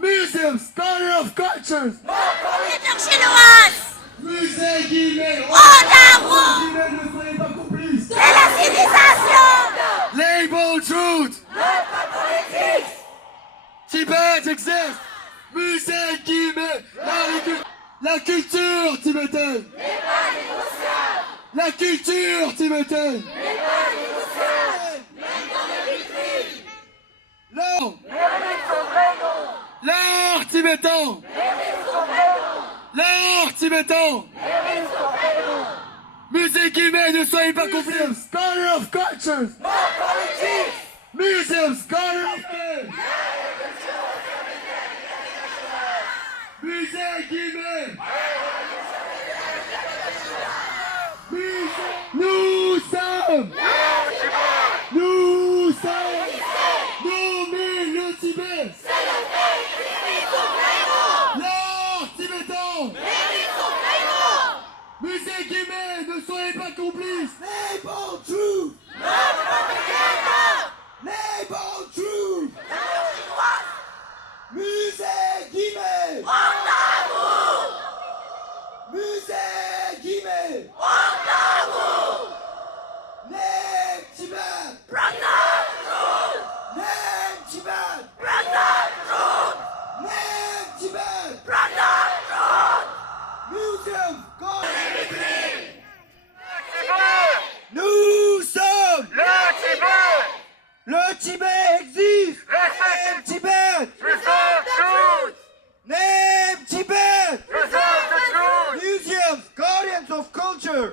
Museums, Garden of Cultures. Culture chinoise. Musée Guimet. Otaru. Guimet, ne soyez pas complices. C'est la civilisation. Label Truth. Tibet existe. Musée Guimet. La culture tibétaine. La culture tibétaine. L'art. L'art tibétain. L'art tibétain. Musée Guimet, ne soyez pas complices. Garden of Cultures. Museums, Garden of Cultures. Musée Guimet. Nous sommes nommés le Tibet. L'art tibétain. Musée Guimet, ne soyez pas complices. Label Truth. Label Truth. Musée Guimet. Musée Guimet. Name Tibet. Name Tibet. Name Tibet. Museum. Nous sommes le Tibet existe. Name Tibet. Name Tibet. Museums, guardians of culture.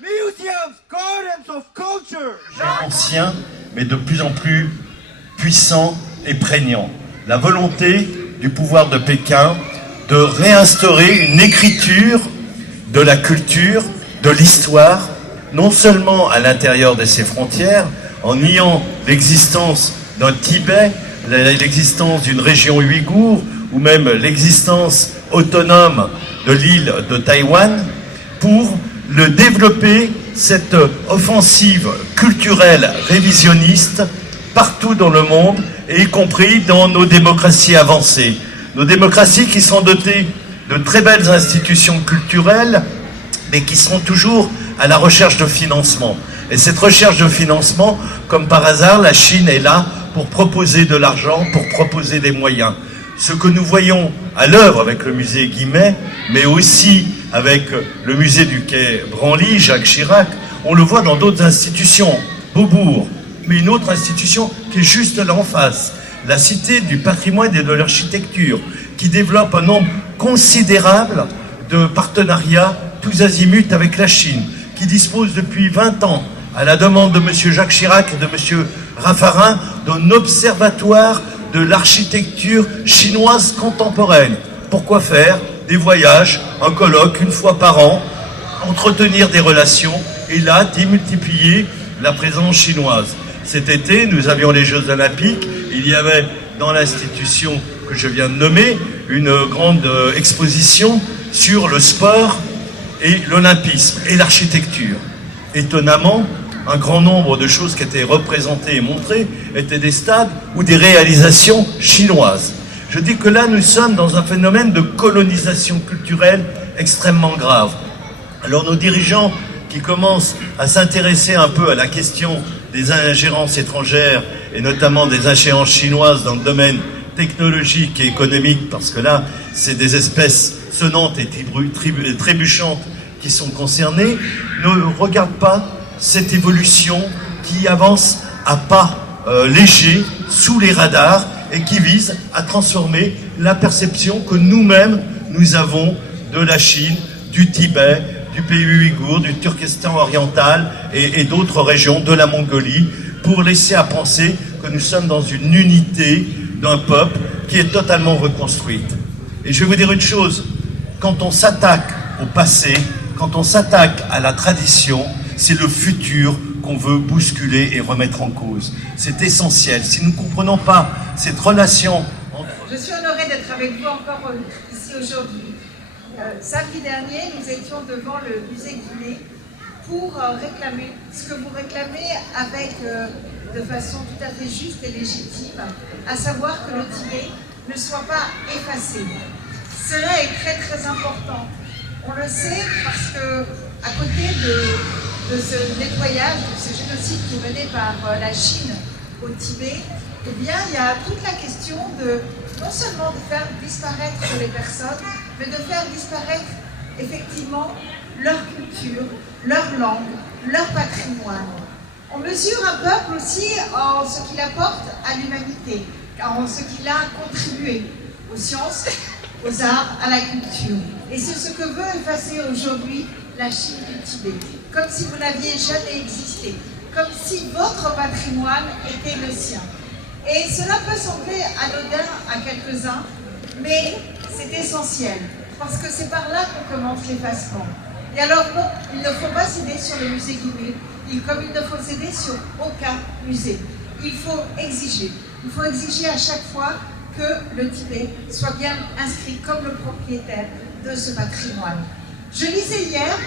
Museums, guardians of culture. Ancien, mais de plus en plus puissant et prégnant. La volonté du pouvoir de Pékin de réinstaurer une écriture de la culture, de l'histoire, non seulement à l'intérieur de ses frontières, en niant l'existence d'un Tibet, l'existence d'une région ouïghour, ou même l'existence autonome de l'île de Taïwan, pour le développer cette offensive culturelle révisionniste partout dans le monde, et y compris dans nos démocraties avancées. Nos démocraties qui sont dotées de très belles institutions culturelles, mais qui sont toujours à la recherche de financement. Et cette recherche de financement, comme par hasard, la Chine est là pour proposer de l'argent, pour proposer des moyens. Ce que nous voyons à l'œuvre avec le musée Guimet, mais aussi avec le musée du Quai Branly, Jacques Chirac, on le voit dans d'autres institutions, Beaubourg, mais une autre institution qui est juste là en face, la Cité du patrimoine et de l'architecture, qui développe un nombre considérable de partenariats tous azimuts avec la Chine, qui dispose depuis 20 ans, à la demande de M. Jacques Chirac et de M. Raffarin, d'un observatoire de l'architecture chinoise contemporaine. Pourquoi faire des voyages, un colloque une fois par an, entretenir des relations et là démultiplier la présence chinoise. Cet été, nous avions les Jeux Olympiques. Il y avait dans l'institution que je viens de nommer une grande exposition sur le sport et l'olympisme et l'architecture. Étonnamment, un grand nombre de choses qui étaient représentées et montrées étaient des stades ou des réalisations chinoises. Je dis que là, nous sommes dans un phénomène de colonisation culturelle extrêmement grave. Alors nos dirigeants qui commencent à s'intéresser un peu à la question des ingérences étrangères et notamment des ingérences chinoises dans le domaine technologique et économique, parce que là, c'est des espèces sonnantes et trébuchantes qui sont concernées, ne regardent pas cette évolution qui avance à pas légers sous les radars et qui vise à transformer la perception que nous-mêmes nous avons de la Chine, du Tibet, du pays ouïghour, du Turkestan oriental et d'autres régions de la Mongolie, pour laisser à penser que nous sommes dans une unité d'un peuple qui est totalement reconstruite. Et je vais vous dire une chose, quand on s'attaque au passé, quand on s'attaque à la tradition, c'est le futur qu'on veut bousculer et remettre en cause. C'est essentiel. Si nous ne comprenons pas cette relation entre... Je suis honorée d'être avec vous encore ici aujourd'hui. Samedi dernier, nous étions devant le musée Guimet pour réclamer ce que vous réclamez avec de façon tout à fait juste et légitime, à savoir que le Tibet ne soit pas effacé. Cela est très très important. On le sait parce que à côté de ce nettoyage, de ce génocide qui est mené par la Chine au Tibet, eh bien, il y a toute la question de non seulement de faire disparaître les personnes, mais de faire disparaître effectivement leur culture, leur langue, leur patrimoine. On mesure un peuple aussi en ce qu'il apporte à l'humanité, en ce qu'il a contribué aux sciences, aux arts, à la culture. Et c'est ce que veut effacer aujourd'hui la Chine du Tibet, comme si vous n'aviez jamais existé, comme si votre patrimoine était le sien. Et cela peut sembler anodin à quelques-uns, mais c'est essentiel, parce que c'est par là qu'on commence l'effacement. Et alors non, il ne faut pas céder sur le musée Guimet, comme il ne faut céder sur aucun musée. Il faut exiger à chaque fois que le Tibet soit bien inscrit comme le propriétaire de ce patrimoine. Je lisais hier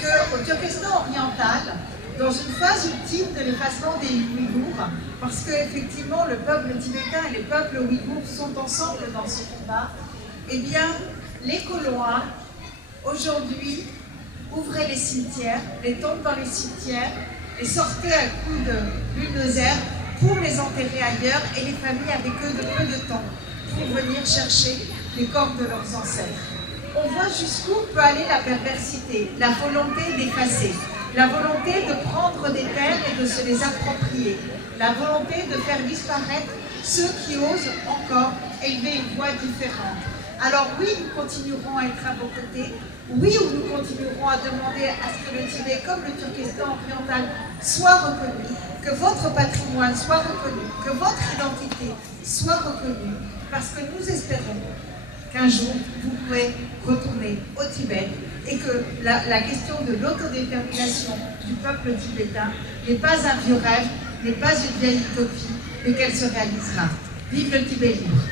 qu'au Turkestan oriental, dans une phase ultime de l'effacement des Ouïghours, parce qu'effectivement le peuple tibétain et les peuples ouïghours sont ensemble dans ce combat, eh bien les Colois, aujourd'hui, ouvraient les cimetières, les tombent dans les cimetières, les sortaient à coups de bulldozer pour les enterrer ailleurs, et les familles avaient que de peu de temps pour venir chercher les corps de leurs ancêtres. On voit jusqu'où peut aller la perversité, la volonté d'effacer, la volonté de prendre des terres et de se les approprier, la volonté de faire disparaître ceux qui osent encore élever une voix différente. Alors oui, nous continuerons à être à vos côtés, oui, nous continuerons à demander à ce que le Tibet, comme le Turkestan oriental, soit reconnu, que votre patrimoine soit reconnu, que votre identité soit reconnue, parce que nous espérons qu'un jour, vous pourrez retourner au Tibet et que la question de l'autodétermination du peuple tibétain n'est pas un vieux rêve, n'est pas une vieille utopie, mais qu'elle se réalisera. Vive le Tibet libre!